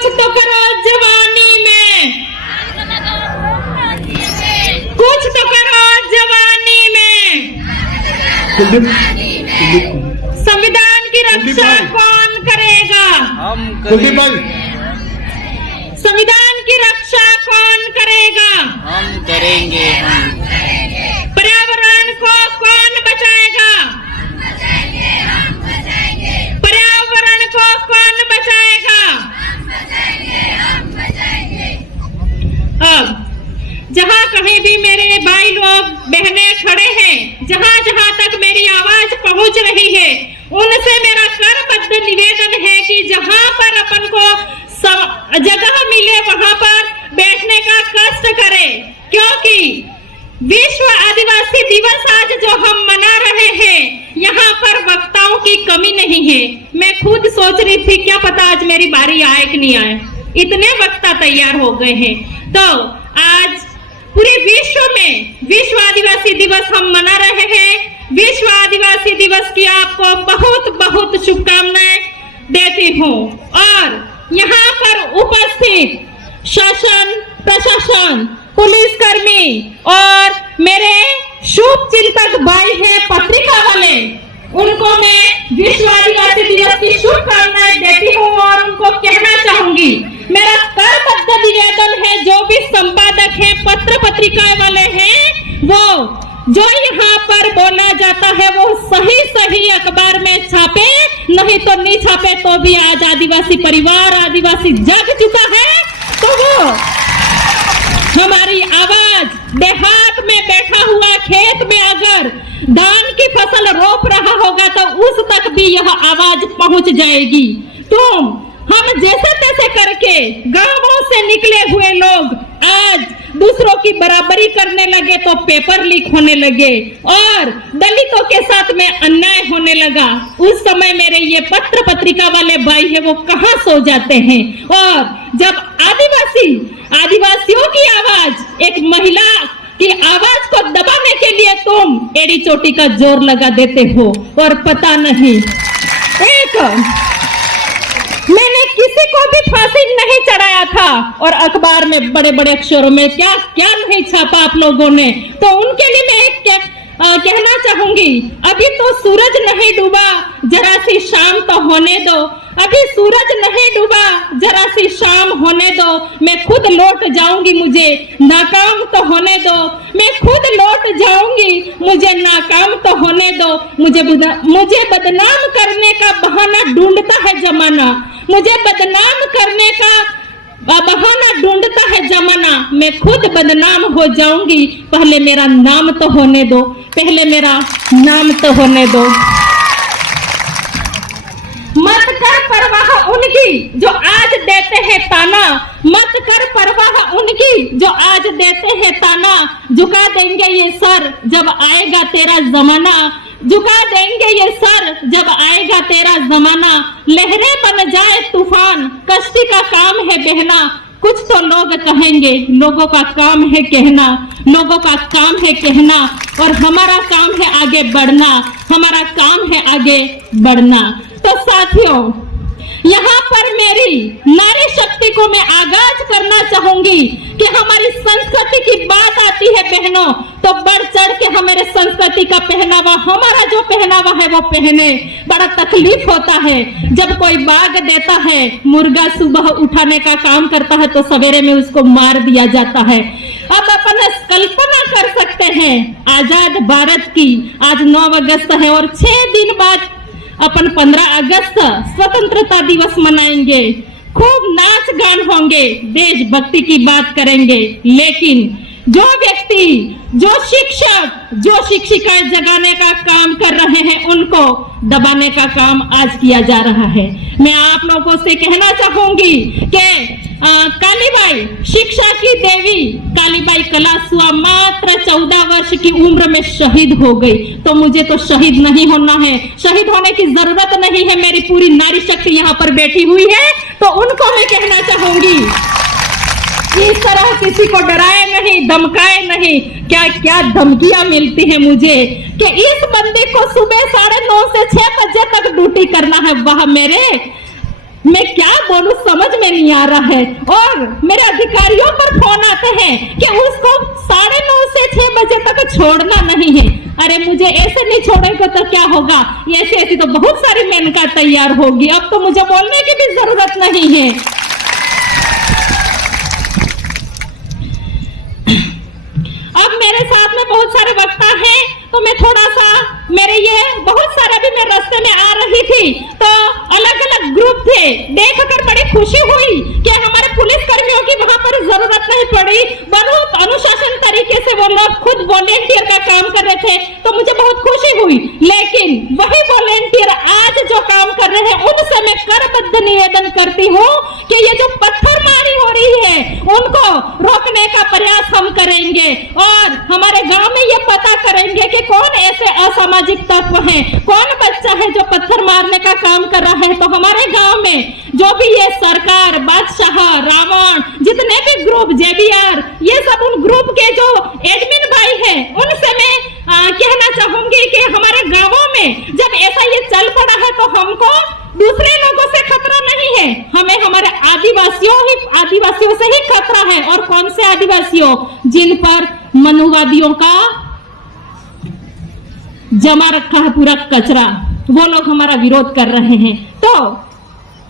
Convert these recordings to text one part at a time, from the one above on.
कुछ तो करो जवानी में, कुछ तो करो जवानी में। संविधान की रक्षा कौन करेगा? हम कुलदीप भाई, संविधान की रक्षा कौन करेगा? हम करेंगे। पर्यावरण को कौन बचाएगा? पर्यावरण को कौन बचाएगा? अब जहाँ कहीं भी मेरे भाई लोग बहनें खड़े हैं, जहाँ जहाँ तक मेरी आवाज पहुंच रही है, उनसे मेरा करबद्ध निवेदन है कि जहाँ पर अपन को जगह मिले वहाँ पर बैठने का कष्ट करें, क्योंकि विश्व आदिवासी दिवस आज जो हम मना रहे हैं, यहाँ पर वक्ताओं की कमी नहीं है। मैं खुद सोच रही थी क्या पता आज मेरी बारी आए कि नहीं आए, इतने वक्ता तैयार हो गए हैं। तो आज पूरे विश्व में विश्व आदिवासी दिवस हम मना रहे हैं। विश्व आदिवासी दिवस की आपको बहुत बहुत शुभकामनाएं देती हूँ। और यहाँ पर उपस्थित शासन, प्रशासन, पुलिसकर्मी और मेरे शुभ चिंतक भाई हैं पत्रिका वाले, उनको मैं विश्व आदिवासी दिवस की शुभकामनाएं देती हूँ और उनको कहना चाहूंगी, मेरा करबद्ध निवेदन है, जो भी संपादक हैं, पत्र पत्रिका वाले हैं, वो जो यहाँ पर बोला जाता है वो सही सही अखबार में छापे, नहीं तो नहीं छापे तो भी आज आदिवासी परिवार, आदिवासी जग चुका है। तो वो हमारी आवाज देहात में बैठा हुआ खेत में अगर धान की फसल रोप रहा होगा तो उस तक भी यह आवाज पहुंच जाएगी। तुम हम जैसे तैसे करके गांवों से निकले हुए लोग आज दूसरों की बराबरी करने लगे तो पेपर लीक होने लगे और दलितों के साथ में अन्याय होने लगा। उस समय मेरे ये पत्र पत्रिका वाले भाई है वो कहाँ सो जाते हैं। और जब आदिवासियों की आवाज, एक महिला की आवाज को दबाने के लिए तुम एड़ी चोटी का जोर लगा देते हो और पता नहीं, मैंने किसी को भी फांसी नहीं चढ़ाया था और अखबार में बड़े बड़े अक्षरों में क्या क्या नहीं छापा आप लोगों ने। तो उनके लिए मैं एक कहना चाहूंगी, अभी तो सूरज नहीं डूबा, जरा सी शाम तो होने दो। अभी सूरज नहीं डूबा, जरा सी शाम होने दो। मैं खुद लौट जाऊंगी, मुझे नाकाम तो होने दो। मैं खुद लौट जाऊंगी, मुझे नाकाम तो होने दो। मुझे बदनाम करने का बहाना ढूंढता है जमाना, मुझे बदनाम करने का बहाना ढूंढता है जमाना। मैं खुद बदनाम हो जाऊंगी, पहले मेरा नाम तो होने दो, पहले मेरा नाम तो होने दो। मत कर परवाह उनकी जो आज देते हैं ताना, मत कर परवाह उनकी जो आज देते हैं ताना। झुका देंगे ये सर जब आएगा तेरा जमाना, झुका देंगे ये सर जब आएगा तेरा जमाना। लहरें बन जाए तूफान, कश्ती का काम है बहना। कुछ तो लोग कहेंगे, लोगों का काम है कहना, लोगों का काम है कहना। और हमारा काम है आगे बढ़ना, हमारा काम है आगे बढ़ना। तो साथियों, यहाँ पर मेरी नारी शक्ति को मैं आगाज करना चाहूंगी कि हमारी संस्कृति की बात आती है बहनों, तो बढ़ चढ़ के हमारे संस्कृति का पहनावा, हमारा जो पहनावा है वो पहने। बड़ा तकलीफ होता है जब कोई बाग देता है, मुर्गा सुबह उठाने का काम करता है तो सवेरे में उसको मार दिया जाता है। अब अपन कल्पना कर सकते हैं आजाद भारत की, आज 9 अगस्त है और 6 दिन बाद अपन 15 अगस्त स्वतंत्रता दिवस मनाएंगे। खूब नाच गान होंगे, देशभक्ति की बात करेंगे, लेकिन जो व्यक्ति, जो शिक्षक, जो शिक्षिकाएं जगाने का काम कर रहे हैं, उनको दबाने का काम आज किया जा रहा है। मैं आप लोगों से कहना चाहूंगी कि कालीबाई, शिक्षा की देवी कालीबाई कलासुआ मात्र 14 वर्ष की उम्र में शहीद हो गई। तो मुझे तो शहीद नहीं होना है, शहीद होने की जरूरत नहीं है। मेरी पूरी नारी शक्ति यहाँ पर बैठी हुई है, तो उनको मैं कहना चाहूंगी इस तरह किसी को डराए नहीं, धमकाए नहीं। क्या क्या धमकियां मिलती है मुझे कि इस बंदे को सुबह 9:30 से 6 बजे तक ड्यूटी करना है। वाह मेरे मैं क्या बोलूं समझ में नहीं आ रहा है। और मेरे अधिकारियों पर फोन आते हैं कि उसको 9:30 से 6 बजे तक छोड़ना नहीं है। अरे मुझे ऐसे नहीं छोड़ेगा तो क्या होगा, ऐसे ऐसी तो बहुत सारी मेनका तैयार होगी, अब तो मुझे बोलने की भी जरूरत नहीं है। अब मेरे साथ में बहुत सारे वक्ता हैं, तो मैं थोड़ा सा मेरे ये बहुत सारा भी मैं रास्ते में आ रही थी तो अलग अलग ग्रुप थे, देखकर बड़ी खुशी हुई कि हमारे पुलिस कर्मियों की वहां पर जरूरत नहीं पड़ी, बहुत अनुशासन तरीके से वो लोग खुद वॉलेंटियर का काम कर रहे थे, तो मुझे बहुत खुशी हुई। लेकिन वही वॉलेंटियर आज जो काम कर रहे हैं उनसे मैं करबद्ध निवेदन करती हूँ कि ये जो पत्थरमारी हो रही है उनको रोकने का प्रयास हम करेंगे और हमारे गांव में ये पता करेंगे कि कौन ऐसे असामाजिक तत्व हैं, कौन बच्चा है जो पत्थर मारने का काम कर रहा है। तो हमारे गांव में जो भी ये सरकार, बादशाह, रावण, जितने भी ग्रुप, जेबीआर, ये सब उन ग्रुप के जो एडमिन भाई हैं उनसे मैं कहना चाहूंगी कि हमारे गांवों में जब ऐसा ये चल पड़ा है तो हमको दूसरे लोगों से खतरा नहीं है, हमें हमारे आदिवासियों से ही खतरा है। और कौन से आदिवासियों? जिन पर मनुवादियों का जमा रखा है पूरा कचरा, वो लोग हमारा विरोध कर रहे हैं। तो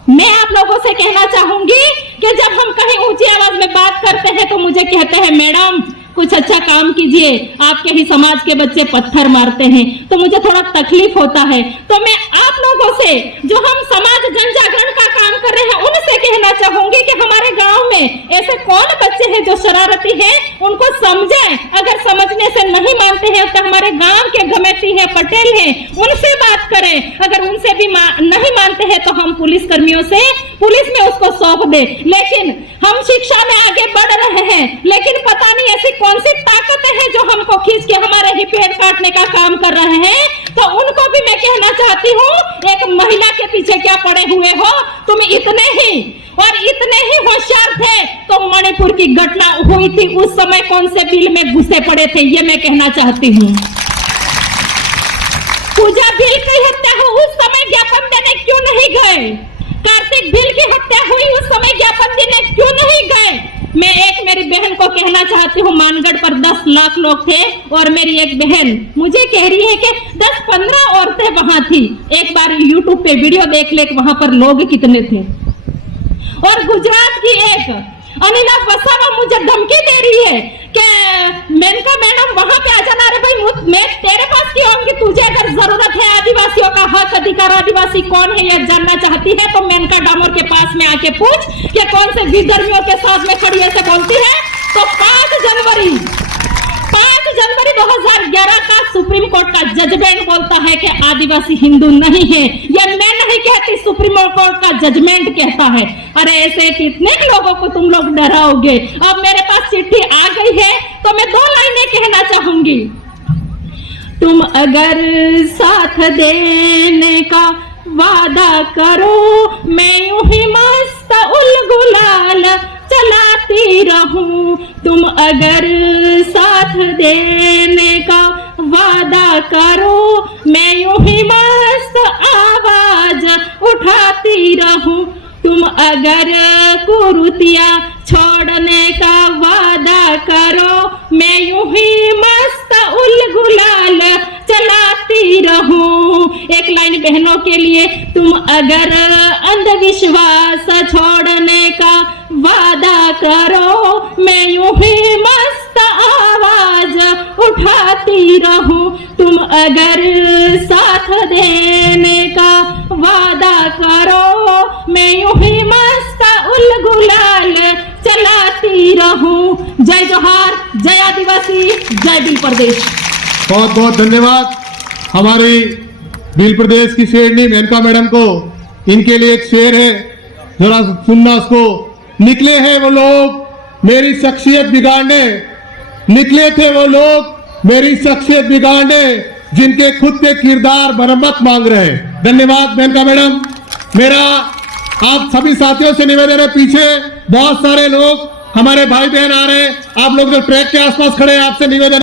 मैं आप लोगों से कहना चाहूंगी कि जब हम कहीं ऊंची आवाज में बात करते हैं तो मुझे कहते हैं मैडम कुछ अच्छा काम कीजिए, आपके ही समाज के बच्चे पत्थर मारते हैं, तो मुझे थोड़ा तकलीफ होता है। तो मैं आप लोगों से जो हम समाज जन जागरण का काम कर रहे हैं उनसे कहना चाहूंगी कि हमारे गांव में ऐसे कौन बच्चे हैं जो शरारती हैं, उनको समझाएं। अगर समझने से नहीं मानते हैं तो हमारे गांव के कमेटी है, पटेल हैं, उनसे बात करें। अगर उनसे भी नहीं मानते हैं तो हम पुलिस कर्मियों से पुलिस में उसको सौंप दे। लेकिन हम शिक्षा में आगे बढ़ रहे हैं, लेकिन पता नहीं ऐसी कौन सी ताकतें हैं जो हमको खींच के हमारे ही पेड़ काटने का काम कर रहे हैं। तो उनको भी मैं कहना चाहती हूँ, एक महिला के पीछे क्या पड़े हुए हो तुम? इतने ही होशियार थे तो मणिपुर की घटना हुई थी उस समय कौन से बिल में घुसे पड़े थे, ये मैं कहना चाहती हूँ। पूजा बिल की हत्या हो उस समय ज्ञापन देने क्यों नहीं गए? कार्तिक बिल की हत्या हुई उस समय ज्ञापन देने क्यों नहीं गए? मैं एक मेरी बहन को कहना चाहती हूँ, मानगढ़ पर 10 लाख लोग थे और मेरी एक बहन मुझे कह रही है कि 10-15 औरतें वहां थी। एक बार यूट्यूब पे वीडियो देख ले वहां पर लोग कितने थे। और गुजरात की एक अनिला वसावा मुझे धमकी दे रही है कि मेनका मैडम वहां पे आ जाना। अरे भाई मैं तेरे पास क्यों आऊंगी? तुझे अगर जरूरत है आदिवासियों का हक अधिकार, आदिवासी कौन है यह जानना चाहती है तो मेनका डामोर के पास में आके पूछ कि कौन से विधर्मियों के साथ में खड़ी ऐसे बोलती है। तो 5 जनवरी 2011 का सुप्रीम कोर्ट का जजमेंट बोलता है कि आदिवासी हिंदू नहीं है। यह मैं नहीं कहती, सुप्रीम कोर्ट का जजमेंट कहता है। अरे ऐसे कितने लोगों को तुम लोग डराओगे? अब मेरे पास चिट्ठी आ गई है तो मैं 2 लाइनें कहना चाहूंगी। तुम अगर साथ देने का वादा करो, मैं यूं ही मस्त उल गुलाल चलाती रहूं। तुम अगर साथ देने का वादा करो, मैं यूं ही मस्त आवाज उठाती रहूं। तुम अगर कुरीतियां छोड़ने का वादा करो, मैं यूं ही मस्त उल गुलाल चलाती रहूं। एक लाइन बहनों के लिए, तुम अगर अंधविश्वास छोड़ने का वादा करो, मैं यूं ही मस्त आवाज उठाती रहूं। तुम अगर साथ देने का वादा करो, मैं यूं ही मस्त उल गुलाल चलाती रहूं। जय जोहार, जय आदिवासी, जय भील प्रदेश। बहुत बहुत धन्यवाद हमारी भील प्रदेश की शेरनी मेनका मैडम को। इनके लिए एक शेर है, जरा सुनना उसको। निकले हैं वो लोग मेरी शख्सियत बिगाड़ने, निकले थे वो लोग मेरी शख्सियत बिगाड़ने, जिनके खुद के किरदार मरम्मत मांग रहे हैं। धन्यवाद मेनका मैडम। मेरा आप सभी साथियों से निवेदन है, पीछे बहुत सारे लोग हमारे भाई बहन आ रहे हैं, आप लोग जो ट्रैक के आसपास खड़े हैं आपसे निवेदन